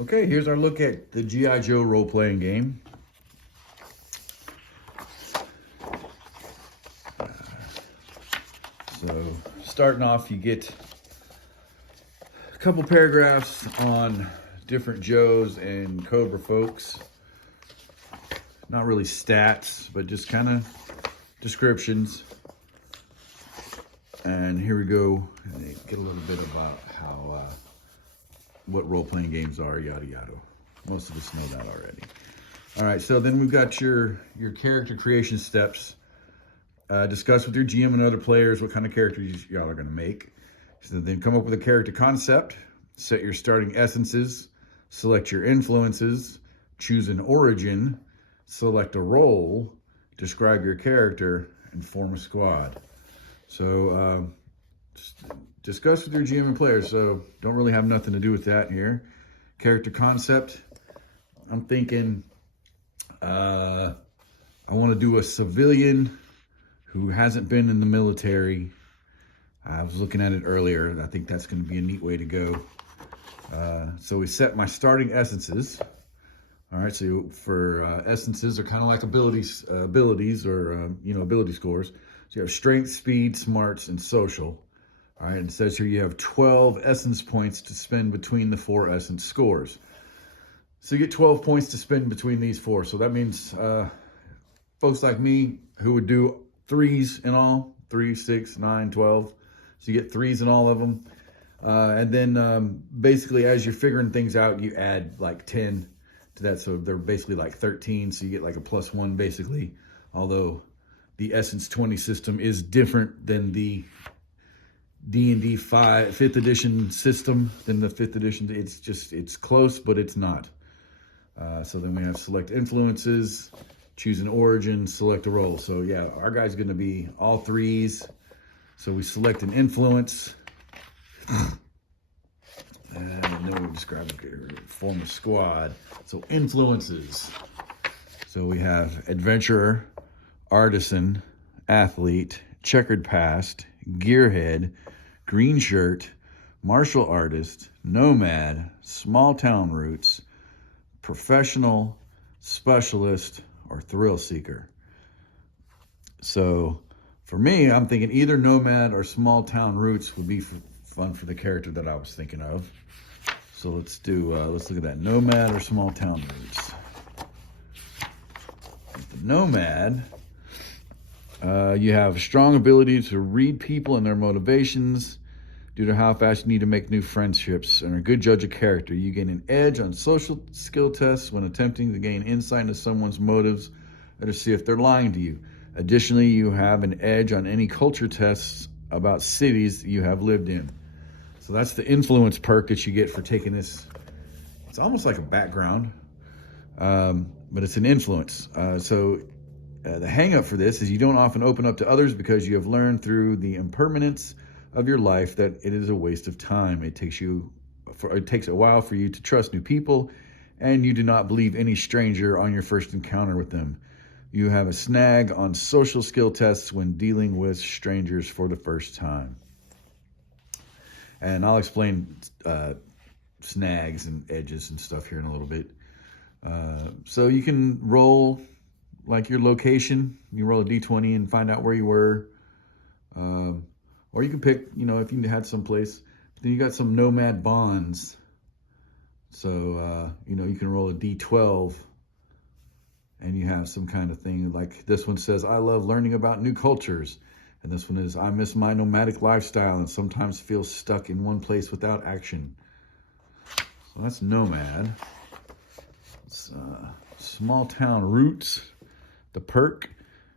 Okay, here's our look at the G.I. Joe role-playing game. So, starting off, you get a couple paragraphs on different Joes and Cobra folks. Not really stats, but just kind of descriptions. And here we go. Get a little bit about how what role-playing games are, yada yada. Most of us know that already. All right, so then we've got your character creation steps. Discuss with your GM and other players what kind of characters y'all are going to make. So then come up with a character concept, set your starting essences, select your influences, choose an origin, select a role, describe your character, and form a squad. So discuss with your GM and players. So don't really have nothing to do with that here. Character concept. I'm thinking I want to do a civilian who hasn't been in the military. I was looking at it earlier. I think that's going to be a neat way to go. So we set my starting essences. All right, so for essences are kind of like abilities or ability scores. So you have strength, speed, smarts, and social. All right, and it says here you have 12 essence points to spend between the 4 essence scores. So you get 12 points to spend between these 4. So that means folks like me who would do 3s in all, 3, 6, 9, 12. So you get 3s in all of them. And then basically as you're figuring things out, you add like 10 to that. So they're basically like 13. So you get like a +1 basically. Although the Essence20 system is different than the D&D 5th edition system than the 5th edition. It's close, but it's not. So then we have select influences, choose an origin, select a role. So yeah, our guy's gonna be all 3s. So we select an influence. And then we describe it, form a squad. So influences. So we have adventurer, artisan, athlete, checkered past, gearhead, green shirt, martial artist, nomad, small town roots, professional, specialist, or thrill seeker. So for me, I'm thinking either nomad or small town roots would be fun for the character that I was thinking of. So let's look at that, nomad or small town roots. With the nomad, you have strong ability to read people and their motivations due to how fast you need to make new friendships, and a good judge of character. You gain an edge on social skill tests when attempting to gain insight into someone's motives or to see if they're lying to you. Additionally, you have an edge on any culture tests about cities you have lived in. So that's the influence perk that you get for taking this. It's almost like a background, but it's an influence. The hang up for this is you don't often open up to others because you have learned through the impermanence of your life that it is a waste of time. It takes a while for you to trust new people, and you do not believe any stranger on your first encounter with them. You have a snag on social skill tests when dealing with strangers for the first time. And I'll explain snags and edges and stuff here in a little bit. So you can roll like your location. You roll a d20 and find out where you were. Or you can pick, if you had some place. Then you got some nomad bonds. So, you can roll a d12 and you have some kind of thing. Like this one says, I love learning about new cultures. And this one is, I miss my nomadic lifestyle and sometimes feel stuck in one place without action. So that's nomad. It's, small town roots. The perk,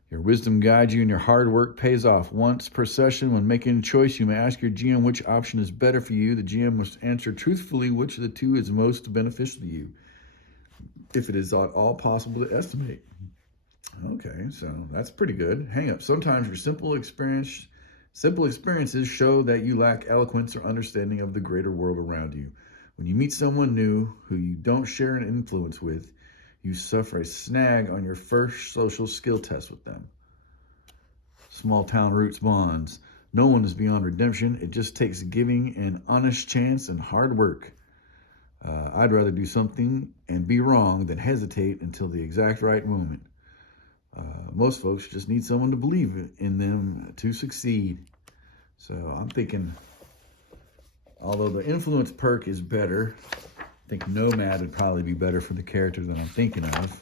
your wisdom guides you and your hard work pays off. Once per session, when making a choice, you may ask your GM which option is better for you. The GM must answer truthfully which of the two is most beneficial to you, if it is at all possible to estimate. Okay, so that's pretty good. Hang up. Sometimes your simple experiences show that you lack eloquence or understanding of the greater world around you. When you meet someone new who you don't share an influence with, you suffer a snag on your first social skill test with them. Small town roots bonds. No one is beyond redemption. It just takes giving an honest chance and hard work. I'd rather do something and be wrong than hesitate until the exact right moment. Most folks just need someone to believe in them to succeed. So I'm thinking, although the influence perk is better, I think Nomad would probably be better for the character that I'm thinking of.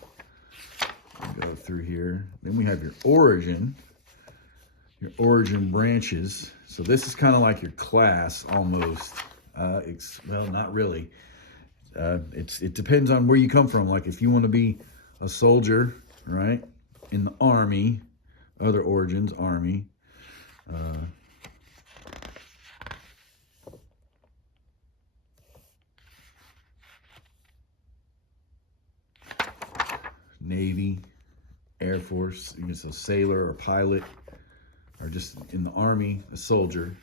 I'll go through here. Then we have your origin branches. So this is kind of like your class almost. Well, not really. It depends on where you come from. Like if you want to be a soldier, right, in the army, other origins, army. Navy, Air Force, you can say sailor or pilot, or just in the Army, a soldier.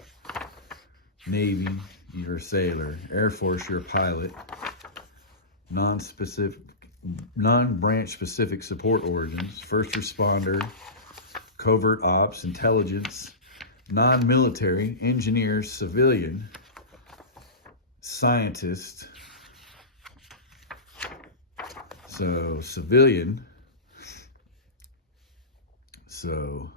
Navy, you're a sailor. Air Force, you're a pilot. Non-branch specific support origins, first responder, covert ops, intelligence, non-military, engineer, civilian, scientist. So civilian. So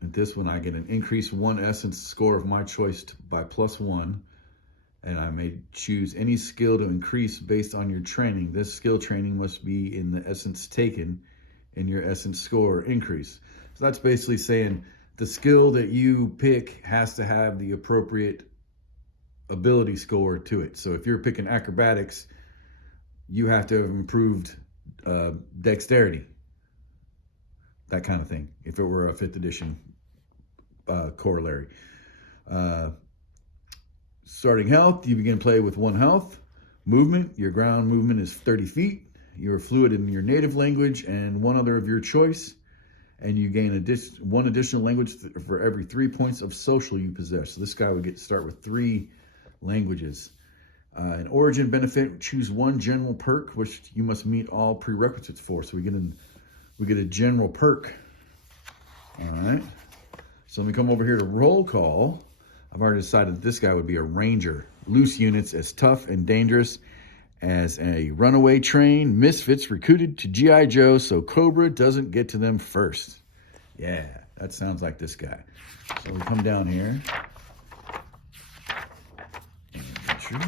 at this one, I get an increased 1 essence score of my choice by +1. And I may choose any skill to increase based on your training. This skill training must be in the essence taken and your essence score increase. So that's basically saying the skill that you pick has to have the appropriate ability score to it. So if you're picking acrobatics, you have to have improved dexterity, that kind of thing, if it were a 5th edition corollary. Starting health, you begin play with 1 health. Movement, your ground movement is 30 feet. You're fluent in your native language and 1 other of your choice. And you gain 1 additional language for every 3 points of social you possess. So this guy would start with 3 languages. An origin benefit, choose 1 general perk, which you must meet all prerequisites for. So we get a general perk. All right. So let me come over here to roll call. I've already decided this guy would be a ranger. Loose units as tough and dangerous as a runaway train. Misfits recruited to G.I. Joe so Cobra doesn't get to them first. Yeah, that sounds like this guy. So we come down here. Infantry.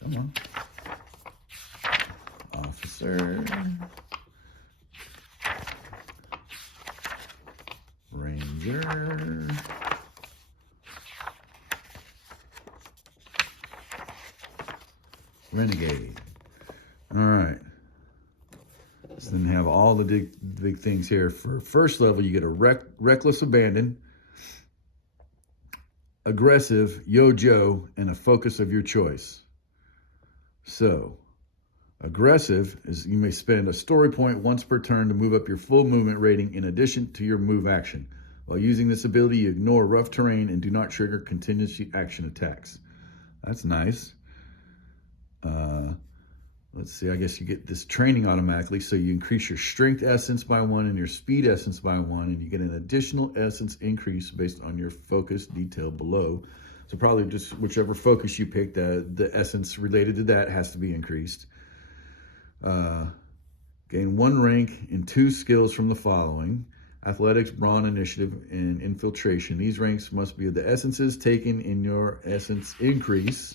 Come on. Officer. Ranger. Renegade. All right. So then have all the big things here. For first level, you get a reckless abandon, aggressive, yo-jo, and a focus of your choice. So, aggressive is you may spend a story point once per turn to move up your full movement rating in addition to your move action. While using this ability, you ignore rough terrain and do not trigger contingency action attacks. That's nice. Let's see, I guess you get this training automatically, so you increase your strength essence by 1 and your speed essence by 1, and you get an additional essence increase based on your focus detailed below. So probably just whichever focus you pick, the essence related to that has to be increased. Gain 1 rank in 2 skills from the following: athletics, brawn, initiative, and infiltration. These ranks must be the essences taken in your essence increase.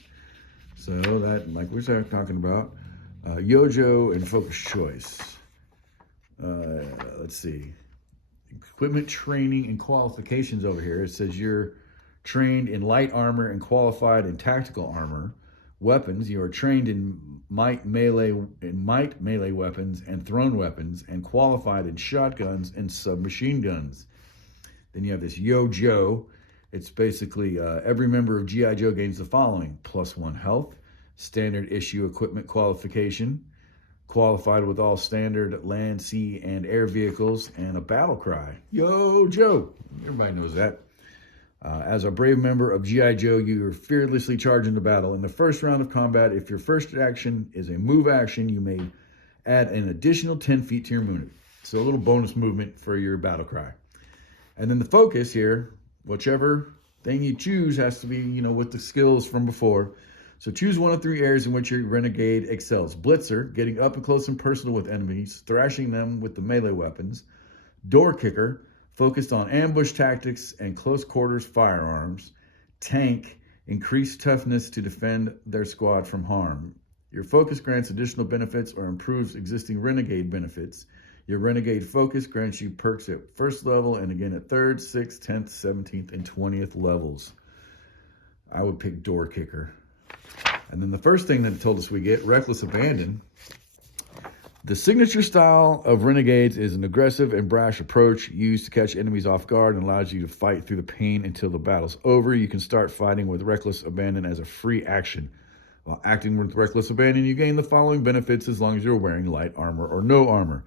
So that, like we were talking about, Yojo and focus choice. Let's see. Equipment training and qualifications over here. It says you're trained in light armor and qualified in tactical armor. Weapons, you are trained in might melee weapons and thrown weapons, and qualified in shotguns and submachine guns. Then you have this Yojo. It's basically every member of G.I. Joe gains the following: +1 health, standard issue equipment qualification, qualified with all standard land, sea, and air vehicles, and a battle cry. Yo, Joe. Everybody knows that. As a brave member of G.I. Joe, you are fearlessly charged into battle. In the first round of combat, if your first action is a move action, you may add an additional 10 feet to your movement. So a little bonus movement for your battle cry. And then the focus here, whichever thing you choose has to be, with the skills from before. So choose one of 3 areas in which your renegade excels. Blitzer, getting up and close and personal with enemies, thrashing them with the melee weapons. Door kicker, focused on ambush tactics and close quarters firearms. Tank, increased toughness to defend their squad from harm. Your focus grants additional benefits or improves existing renegade benefits. Your renegade focus grants you perks at 1st level and again at 3rd, 6th, 10th, 17th, and 20th levels. I would pick door kicker. And then the first thing that it told us we get, reckless abandon. The signature style of renegades is an aggressive and brash approach used to catch enemies off guard and allows you to fight through the pain until the battle's over. You can start fighting with reckless abandon as a free action. While acting with reckless abandon, you gain the following benefits as long as you're wearing light armor or no armor.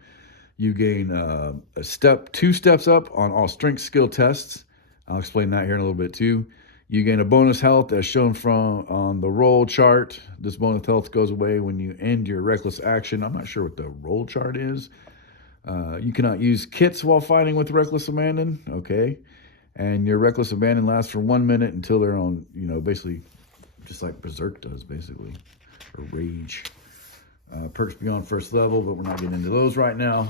You gain 2 steps up on all strength skill tests. I'll explain that here in a little bit too. You gain a bonus health as shown on the roll chart. This bonus health goes away when you end your reckless action. I'm not sure what the roll chart is. You cannot use kits while fighting with reckless abandon. Okay. And your reckless abandon lasts for 1 minute until they're on, basically just like Berserk does, basically, or Rage. Perks beyond 1st level, but we're not getting into those right now.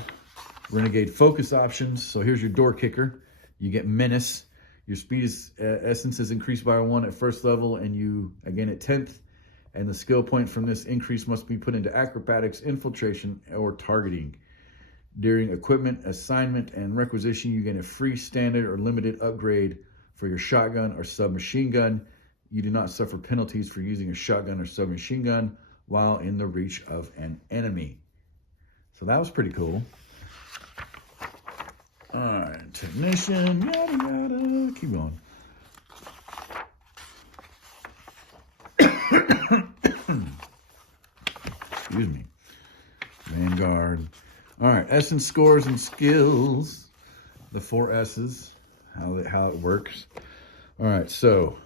Renegade focus options. So here's your door kicker. You get Menace. Your speed essence is increased by 1 at 1st level, and you again at 10th. And the skill point from this increase must be put into acrobatics, infiltration, or targeting. During equipment assignment and requisition, you get a free standard or limited upgrade for your shotgun or submachine gun. You do not suffer penalties for using a shotgun or submachine gun while in the reach of an enemy. So that was pretty cool. All right, technician, yada, yada. Keep going. Excuse me. Vanguard. All right, essence scores and skills. The 4 S's, how it works. All right, so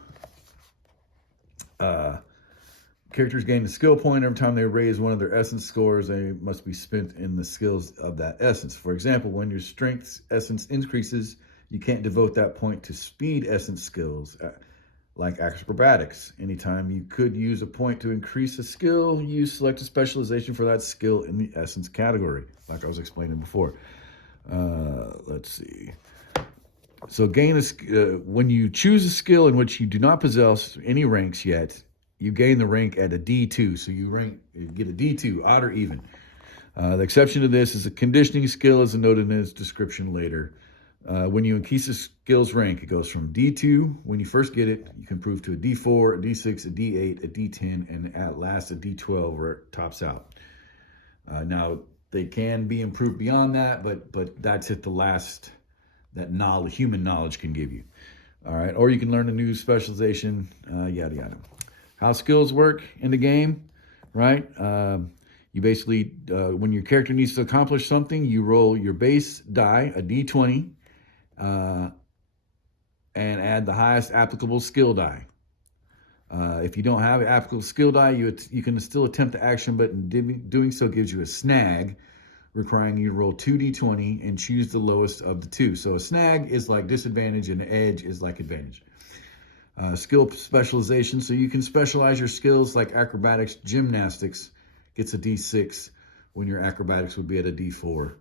characters gain a skill point every time they raise one of their essence scores. They must be spent in the skills of that essence. For example, when your strength essence increases, you can't devote that point to speed essence skills like acrobatics. Anytime you could use a point to increase a skill, you select a specialization for that skill in the essence category, like I was explaining before. Let's see. So when you choose a skill in which you do not possess any ranks yet, you gain the rank at a D2. So you get a D2, odd or even. The exception to this is a conditioning skill, as noted in its description later. When you increase a skill's rank, it goes from D2. When you first get it, you can improve to a D4, a D6, a D8, a D10, and at last a D12 where it tops out. Now, they can be improved beyond that, but that's at the last that human knowledge can give you. All right, or you can learn a new specialization, yada, yada. How skills work in the game, right? You basically, when your character needs to accomplish something, you roll your base die, a D20, and add the highest applicable skill die. If you don't have an applicable skill die, you can still attempt the action, but in doing so gives you a snag, requiring you to roll 2d20 and choose the lowest of the 2. So a snag is like disadvantage and an edge is like advantage. Skill specialization, so you can specialize your skills like acrobatics. Gymnastics gets a D6 when your acrobatics would be at a D4.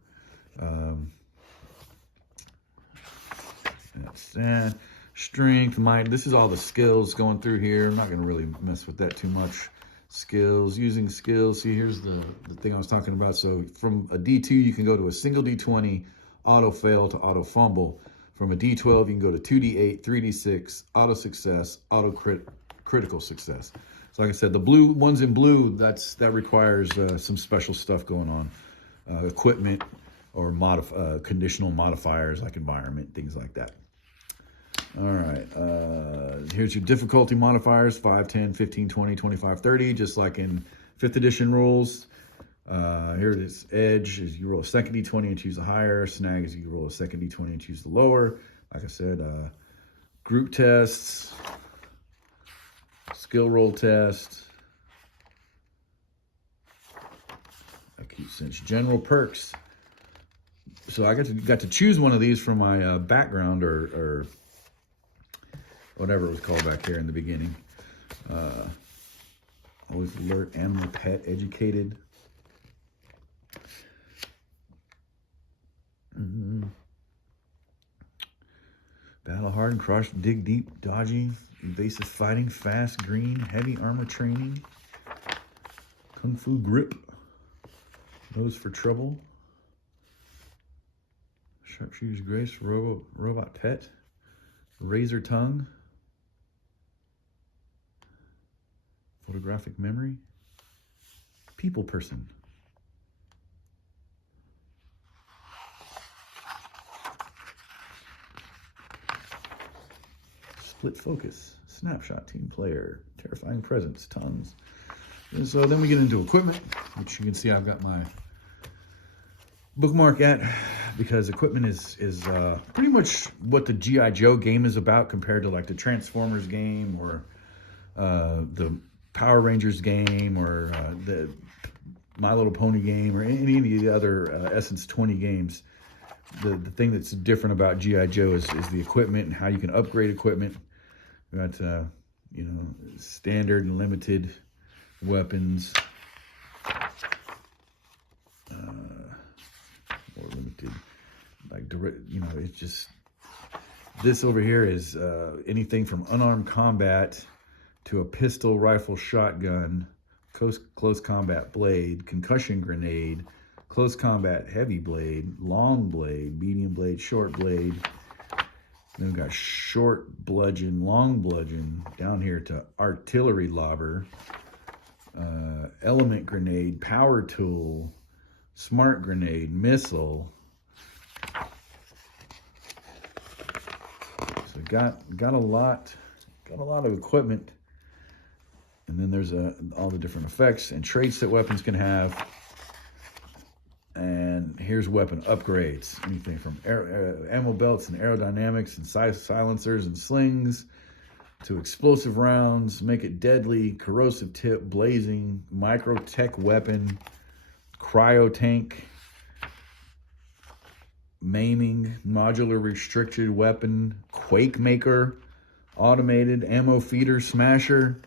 That's that. Strength, might. This is all the skills going through here. I'm not going to really mess with that too much. Skills, using skills. See, here's the thing I was talking about. So from a D2, you can go to a single D20, auto fail to auto fumble. From a D12, you can go to 2D8, 3D6, auto success, auto critical success. So like I said, the blue ones in blue, that requires some special stuff going on. Equipment or conditional modifiers like environment, things like that. All right, here's your difficulty modifiers, 5, 10, 15, 20, 25, 30, just like in 5th edition rules. Here it is. Edge is you roll a second D20 and choose the higher. Snag is you roll a second D20 and choose the lower. Like I said, group tests, skill roll test, acute sense, general perks. So I got to choose one of these from my background or whatever it was called back here in the beginning. always alert, animal, pet, educated. Battle hard, crush, dig deep, dodgy, evasive fighting, fast, green, heavy armor training, kung fu grip, nose for trouble, sharpshooter's grace, robot pet, razor tongue, photographic memory, people person. Split focus, snapshot, team player, terrifying presence, tongues. And so then we get into equipment, which you can see I've got my bookmark at, because equipment is pretty much what the G.I. Joe game is about compared to like the Transformers game or the Power Rangers game or the My Little Pony game or any of the other Essence20 games. The thing that's different about G.I. Joe is the equipment and how you can upgrade equipment. We got, you know, standard and limited weapons. Or limited, like, direct, you know, it's just, this over here is anything from unarmed combat to a pistol, rifle, shotgun, close combat blade, concussion grenade, close combat heavy blade, long blade, medium blade, short blade. Then we've got short bludgeon, long bludgeon, down here to artillery lobber, element grenade, power tool, smart grenade, missile. So got a lot of equipment. And then there's all the different effects and traits that weapons can have. And here's weapon upgrades. Anything from ammo belts and aerodynamics and silencers and slings to explosive rounds, make it deadly, corrosive tip, blazing, micro tech weapon, cryo tank, maiming, modular restricted weapon, quake maker, automated, ammo feeder, smasher,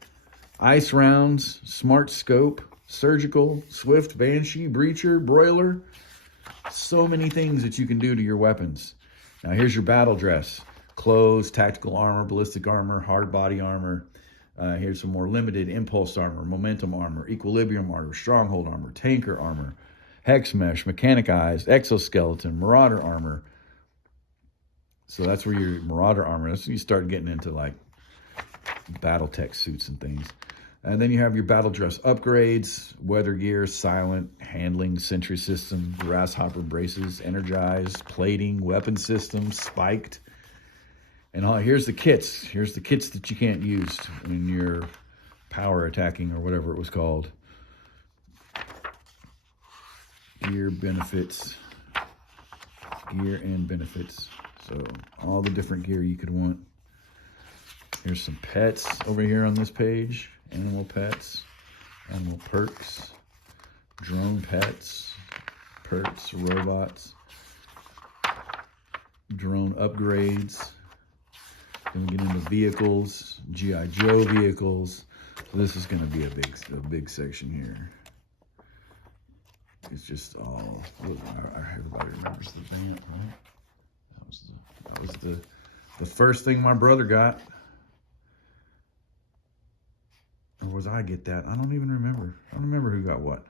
ice rounds, smart scope, surgical, swift, banshee, breacher, broiler. So many things that you can do to your weapons. Now here's your battle dress. Clothes, tactical armor, ballistic armor, hard body armor. Here's some more limited: impulse armor, momentum armor, equilibrium armor, stronghold armor, tanker armor, hex mesh, mechanized, exoskeleton, marauder armor. So that's where your marauder armor, that's when you start getting into like battle tech suits and things. And then you have your battle dress upgrades: weather gear, silent, handling, sentry system, grasshopper braces, energized, plating, weapon system, spiked. And here's the kits. Here's the kits that you can't use when you're power attacking or whatever it was called. Gear benefits. Gear and benefits. So all the different gear you could want. Here's some pets over here on this page. Animal pets, animal perks, drone pets, perks, robots, drone upgrades. Then we get into vehicles, G.I. Joe vehicles. So this is going to be a big section here. It's just all, everybody remembers the Vamp, right? That was the first thing my brother got. Or was I get that? I don't even remember. I don't remember who got what.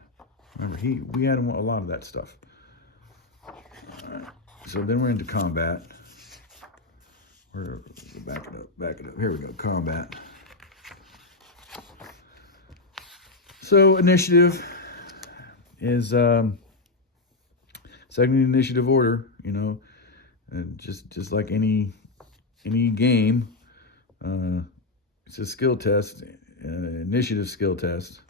Remember, we had a lot of that stuff. All right. So then we're into combat. Back it up. Here we go, combat. So initiative is second initiative order, you know, and just like any game, it's a skill test, initiative skill test.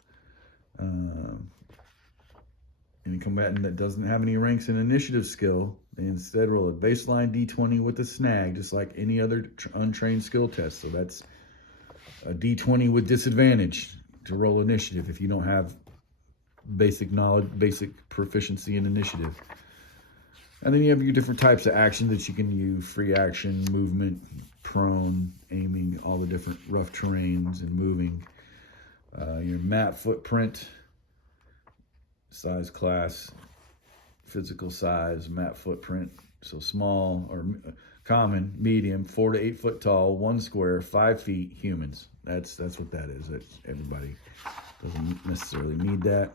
Any combatant that doesn't have any ranks in initiative skill, they instead roll a baseline D20 with a snag, just like any other untrained skill test. So that's a D20 with disadvantage to roll initiative if you don't have basic knowledge, basic proficiency in initiative. And then you have your different types of action that you can use: free action, movement, prone, aiming, all the different rough terrains and moving. Your map footprint, size class, physical size, map footprint. So small or common, medium, 4 to 8 foot tall, 1 square, 5 feet, humans. That's what that is. Everybody doesn't necessarily need that.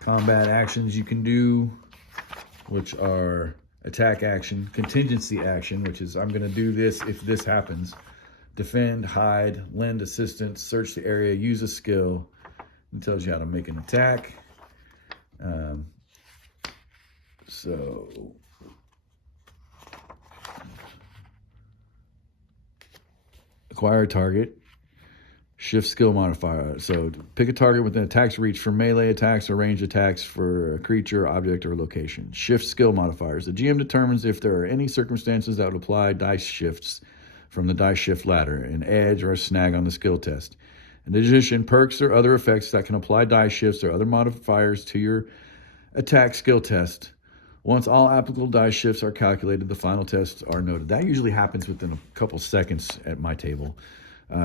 Combat actions you can do, which are attack action, contingency action, which is I'm going to do this if this happens. Defend, hide, lend assistance, search the area, use a skill. It tells you how to make an attack. So acquire a target, shift skill modifier. So pick a target within attack's reach for melee attacks or range attacks for a creature, object, or location. Shift skill modifiers. The GM determines if there are any circumstances that would apply dice shifts from the dice shift ladder, an edge or a snag on the skill test. In addition, perks or other effects that can apply dice shifts or other modifiers to your attack skill test. Once all applicable dice shifts are calculated, the final tests are noted. That usually happens within a couple seconds at my table.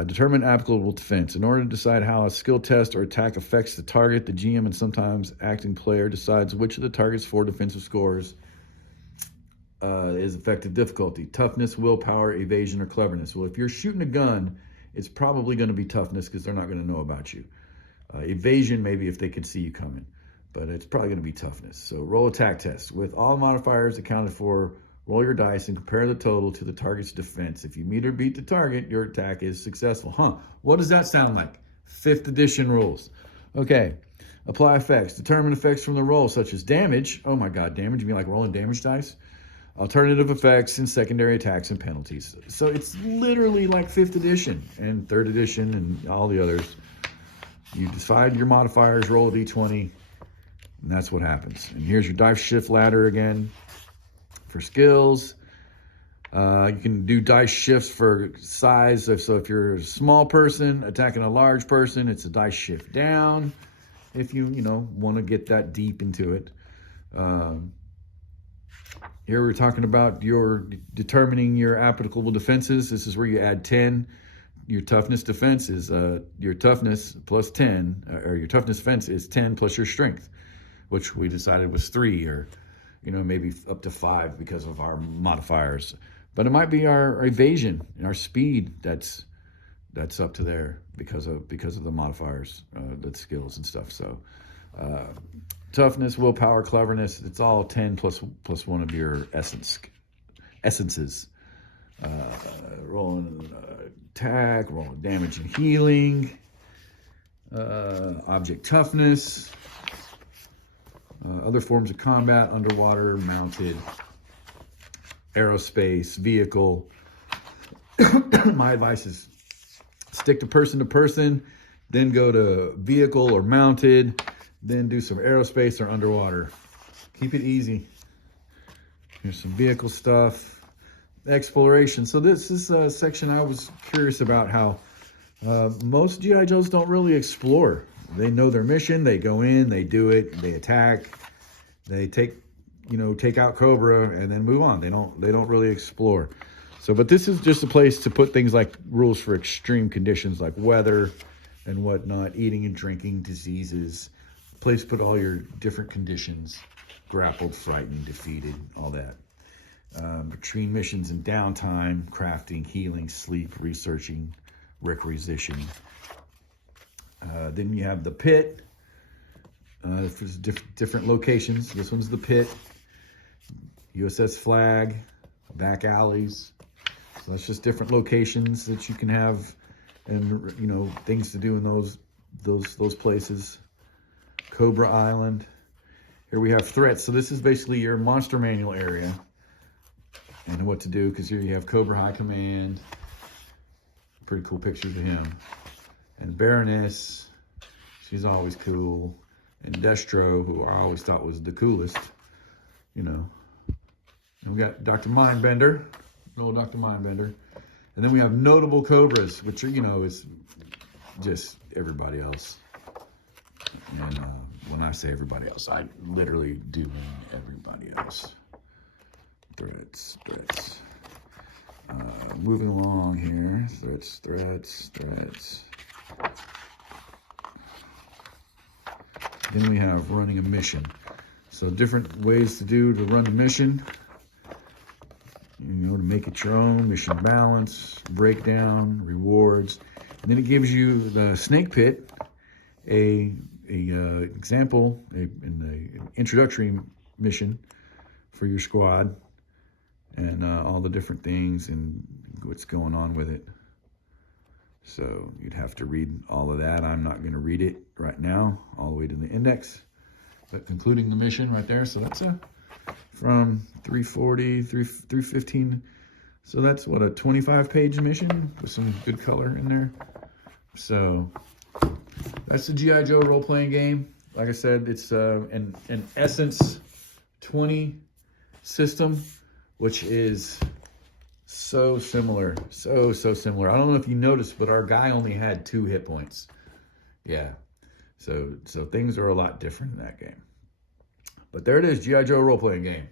Determine applicable defense. In order to decide how a skill test or attack affects the target, the GM and sometimes acting player decides which of the target's 4 defensive scores is effective difficulty. Toughness, willpower, evasion, or cleverness. Well, if you're shooting a gun, it's probably going to be toughness because they're not going to know about you. Evasion, maybe if they could see you coming. But it's probably going to be toughness. So roll attack test. With all modifiers accounted for, roll your dice and compare the total to the target's defense. If you meet or beat the target, your attack is successful. What does that sound like? 5th edition rules. Okay, apply effects. Determine effects from the roll, such as damage. Oh my God, damage? You mean like rolling damage dice? Alternative effects and secondary attacks and penalties. So it's literally like 5th edition and 3rd edition and all the others. You decide your modifiers, roll a d20, and that's what happens. And here's your dice shift ladder again for skills. You can do dice shifts for size. So if you're a small person attacking a large person, it's a dice shift down. If you want to get that deep into it. Here we're talking about determining your applicable defenses. This is where you add 10. Your toughness defense is your toughness plus 10, or your toughness defense is 10 plus your strength, which we decided was 3, or maybe up to 5 because of our modifiers. But it might be our evasion and our speed that's up to there because of the modifiers, the skills and stuff. So toughness, willpower, cleverness, it's all 10 plus 1 of your essences. Rolling attack, rolling damage and healing, object toughness, other forms of combat, underwater, mounted, aerospace, vehicle. My advice is stick to person, then go to vehicle or mounted, then do some aerospace or underwater. Keep it easy. Here's some vehicle stuff. Exploration. So this is a section I was curious about how most G.I. Joes don't really explore. They know their mission, they go in, they do it, they attack, they take out Cobra and then move on. They don't really explore. So, but this is just a place to put things like rules for extreme conditions like weather and whatnot, eating and drinking, diseases. A place to put all your different conditions, grappled, frightened, defeated, all that. Between missions and downtime, crafting, healing, sleep, researching, requisitioning. Then you have the pit. For different locations. This one's the pit. USS Flag, back alleys. So that's just different locations that you can have, and things to do in those places. Cobra Island. Here we have threats. So this is basically your monster manual area and what to do, because here you have Cobra High Command. Pretty cool pictures of him. And Baroness, she's always cool. And Destro, who I always thought was the coolest, And we got Dr. Mindbender, little Dr. Mindbender. And then we have notable Cobras, which are, is just everybody else. And when I say everybody else, I literally do mean everybody else. Threats. Moving along here. Threats. Then we have running a mission. So different ways to run the mission. You know, to make it your own, mission balance, breakdown, rewards. And then it gives you the snake pit, example, in the introductory mission for your squad, and all the different things and what's going on with it. So you'd have to read all of that. I'm not going to read it right now, all the way to the index, but concluding the mission right there. So that's from 340, 315. So that's what, a 25-page mission with some good color in there. So that's the G.I. Joe role-playing game. Like I said, it's an Essence20 system, which is so similar, so similar. I don't know if you noticed, but our guy only had 2 hit points. Yeah, so things are a lot different in that game. But there it is, G.I. Joe role-playing game.